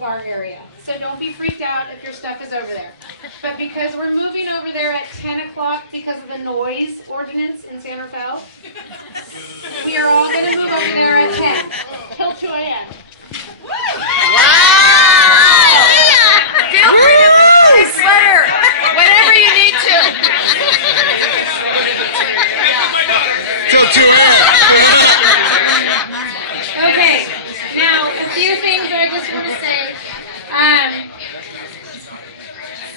bar area. So don't be freaked out if your stuff is over there. But because we're moving over there at 10 o'clock because of the noise ordinance in San Rafael, we are all going to move over there at 10 till 2 a.m. Wow! Feel free to move a sweater, whatever you need to. Till 2 a.m. Okay, now a few things I just want to say.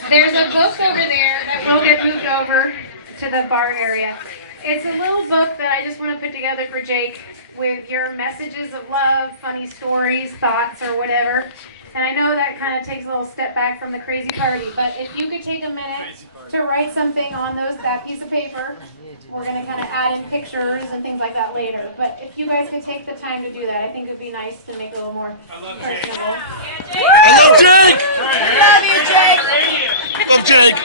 There's a book over there that will get moved over to the bar area. It's a little book that I just want to put together for Jake with your messages of love, funny stories, thoughts, or whatever. And I know that kind of takes a little step back from the crazy party, but if you could take a minute to write something on that piece of paper, we're going to kind of add in pictures and things like that later. But if you guys could take the time to do that, I think it would be nice to make it a little more personable. I love Jake! Love you, Jake. Love Jake!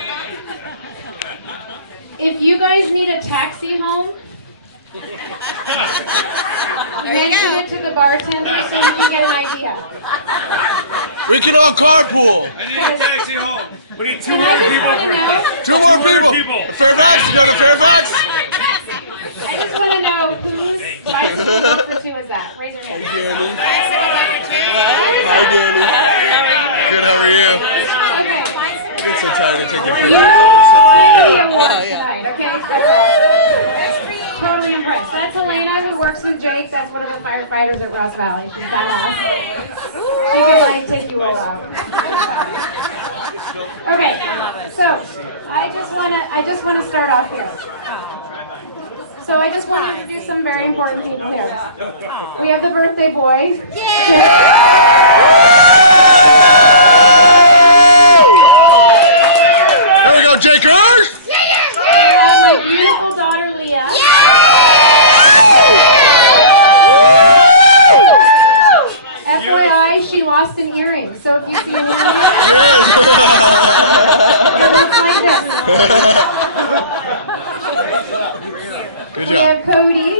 If you guys need a taxi home, mention it to the bartender so we can get an idea. We can all carpool! I need a taxi home. We need 200 people. 200 people! Fairfax? You go to Fairfax? I just want to know whose bicycle number 2 is that? Raise your hand. Bicycle number 2. Hi, Danny. Good, how are you? Okay. It's so tired to take your Tonight, okay? That's totally impressed. That's Elena who works with Jake. That's one of the firefighters at Ross Valley. She's badass. She can like take you all out. Okay. So I just wanna start off here. So I just want to introduce some very important people here. We have the birthday boy. There we go, Jakers! We have my beautiful daughter Leah. FYI, she lost an earring. So if you see an earring, like this. We have Cody.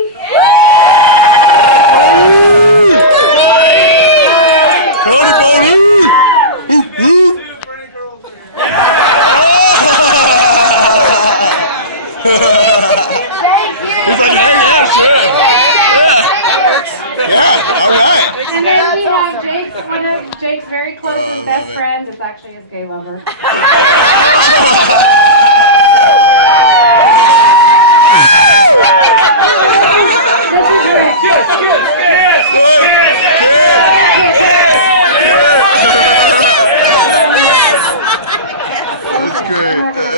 And then we have one of Jake's very close and best friends. It's actually his gay lover.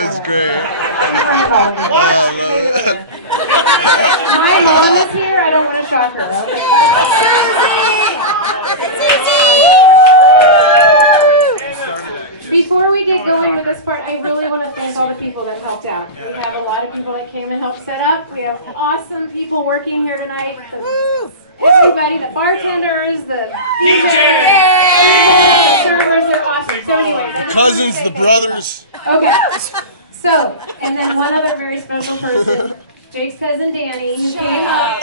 It's great. My mom is here. I don't want to shock her. Okay? Before we get going with this part, I really want to thank all the people that helped out. We have a lot of people that came and helped set up. We have awesome people working here tonight. Everybody, the bartenders, the DJs, the servers, they're awesome. So anyway. Cousins, the brothers. Okay. So, and then one other very special person, Jake's cousin Danny, who came up.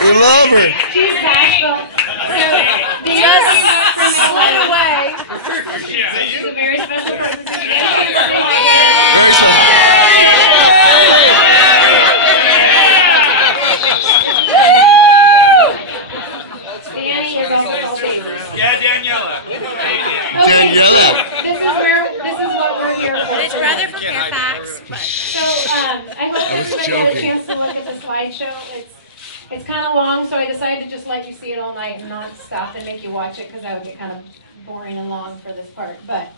We love her. She's Nashville. So, Danny from Illinois away. She's a very special person. So, Danny, Danny is almost all famous. Yeah, Daniela. Daniela. This is what we're here for. His brother from Fairfax. So, I hope everybody had a chance to look at the slideshow. It's kind of long, so I decided to just let you see it all night and not stop and make you watch it because that would get kind of boring and long for this part. But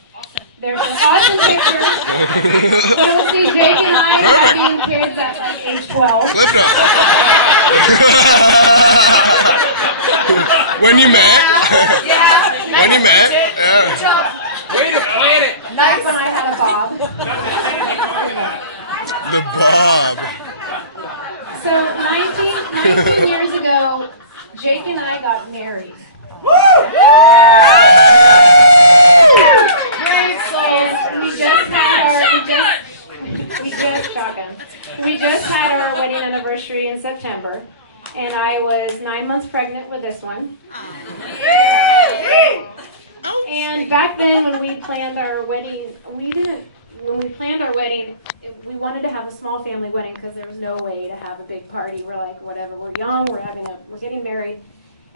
there's some awesome pictures. You'll see Jake and I having kids at like age 12. When you met? Yeah. When you met? Good Yeah. job. Way to plan it. Nice when I had a bob. The Bob. So 19 years ago, Jake and I got married. Great souls. And we just had our wedding anniversary in September. And I was 9 months pregnant with this one. And back then when we planned our wedding, we wanted to have a small family wedding because there was no way to have a big party. We're like, whatever, we're young, we're getting married.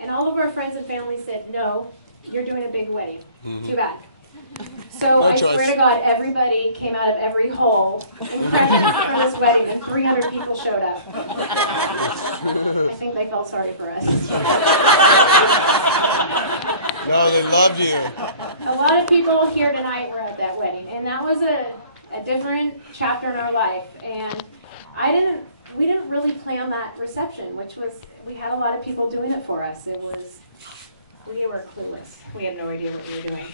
And all of our friends and family said, no, you're doing a big wedding. Too bad. So I swear to God, everybody came out of every hole in pregnant for this wedding, and 300 people showed up. I think they felt sorry for us. No, they loved you. A lot of people here tonight were at that wedding, and that was a different chapter in our life. And we didn't really plan that reception, which was, we had a lot of people doing it for us. We were clueless. We had no idea what we were doing.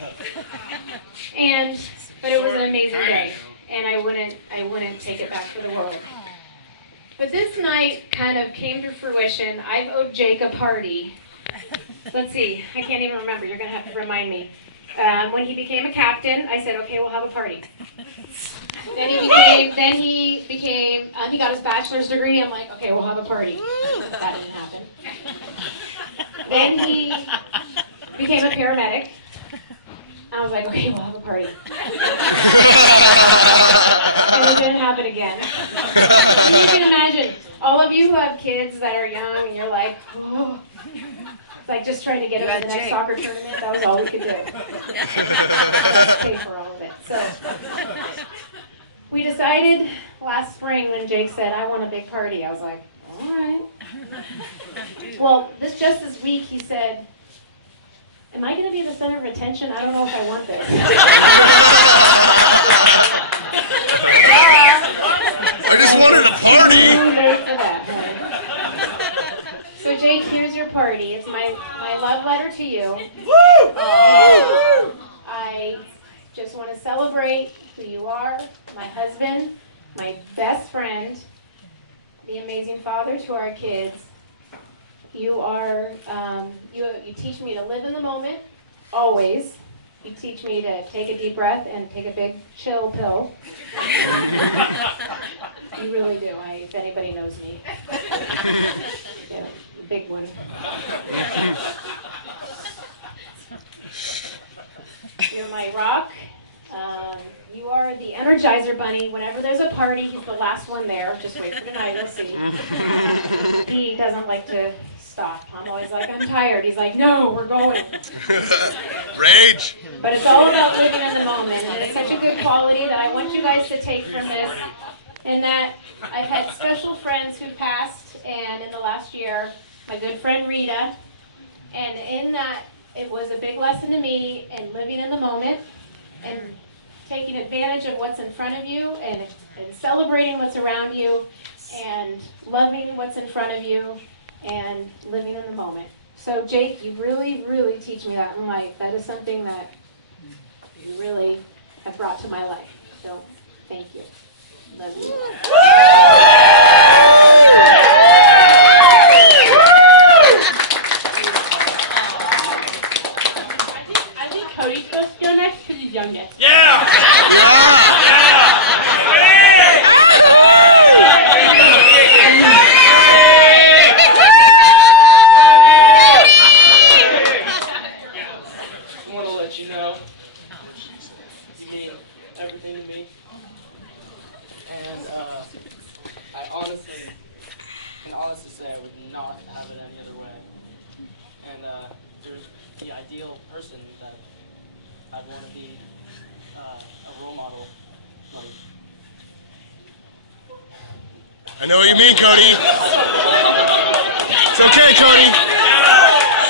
But it was an amazing day, and I wouldn't take it back for the world. But this night kind of came to fruition. I've owed Jake a party. Let's see, I can't even remember. You're gonna have to remind me. When he became a captain, I said, okay, we'll have a party. He got his bachelor's degree. I'm like, okay, we'll have a party. That didn't happen. Then he became a paramedic. I was like, okay, we'll have a party. And it didn't happen again. And you can imagine, all of you who have kids that are young and you're like, oh, it's like just trying to get them to the next soccer tournament. That was all we could do. Let's pay for all of it. So we decided last spring when Jake said, I want a big party. I was like, all right. Well, just this week he said, am I going to be the center of attention? I don't know if I want this. I just wanted a party. Too late for that. So Jake, here's your party. It's my love letter to you. Woo! I just want to celebrate who you are, my husband, my best friend, the amazing father to our kids. You are, you teach me to live in the moment, always. You teach me to take a deep breath and take a big chill pill. You really do, if anybody knows me. Yeah, a big one. You're my rock. You are the Energizer Bunny. Whenever there's a party, he's the last one there. Just wait for tonight, you'll see. He doesn't like to stop. I'm always like, I'm tired. He's like, no, we're going. Rage. But it's all about living in the moment. And it's such a good quality that I want you guys to take from this. And that I've had special friends who passed, and in the last year, my good friend Rita. And in that, it was a big lesson to me in living in the moment and taking advantage of what's in front of you and celebrating what's around you and loving what's in front of you and living in the moment. So Jake, you really, really teach me that in life. That is something that you really have brought to my life. So thank you. Love you. I think Cody's supposed to go next because he's youngest. Yeah! I want to let you know he gave everything to me, and I can honestly say I would not have it any other way. And there's the ideal person that I'd want to be a role model. Like, I know what you mean, Cody. It's okay, Cody.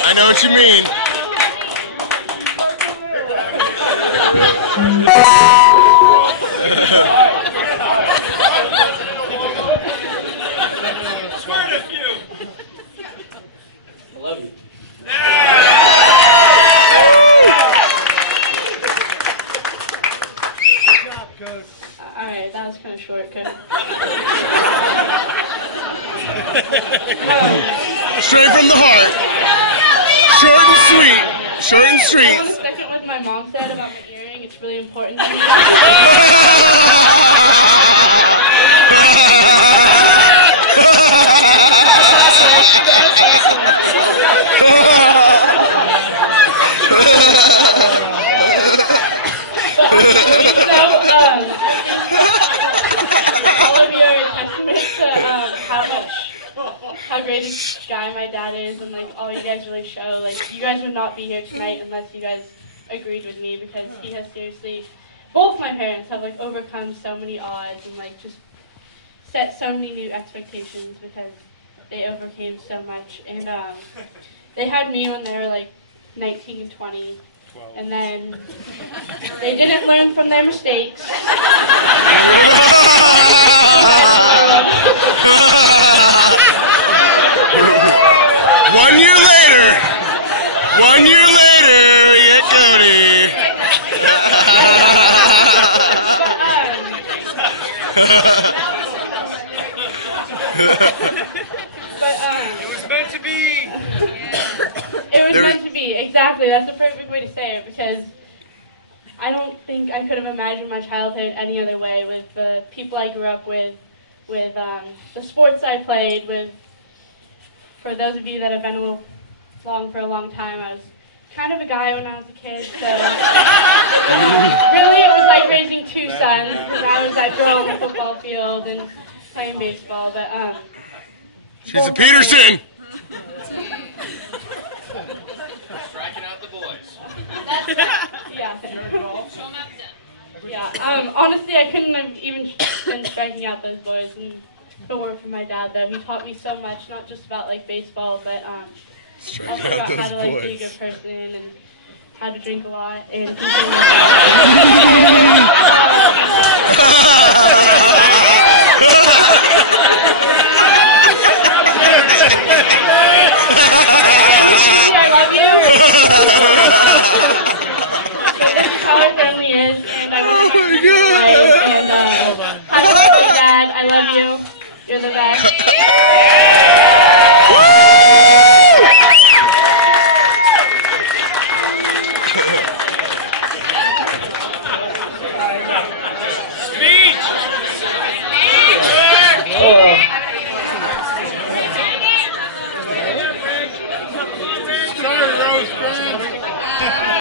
I know what you mean. Swear to few. I love you. Good job, Coach. Alright, that was kind of short. Straight from the heart. Short and sweet. Short and sweet. Second, what my mom said about my earring, it's really important to me. That's All of you are a testament to how great a guy my dad is, and like all you guys really show. Like you guys would not be here tonight unless you guys agreed with me, because he has seriously, both my parents have like overcome so many odds and like just set so many new expectations because they overcame so much. And they had me when they were like 19 and 20. And then they didn't learn from their mistakes. 1 year later. 1 year later, yeah, Cody. It was meant to be. It was meant to be, exactly. That's the perfect way to say it, because I don't think I could have imagined my childhood any other way, with the people I grew up with the sports I played with. For those of you that have been along for a long time, I was kind of a guy when I was a kid, so really it was like raising two sons, because I'd grow on the football field and playing baseball, but She's a Peterson. Striking out the boys. yeah. Yeah, honestly, I couldn't have even been striking out those boys, and if it weren't for my dad, though. He taught me so much, not just about, like, baseball, but also about how to, like, be a good person and how to drink a lot and things like I love you. This is how our family is, and I want to keep it away. And happy birthday, Dad. I love you. You're the best.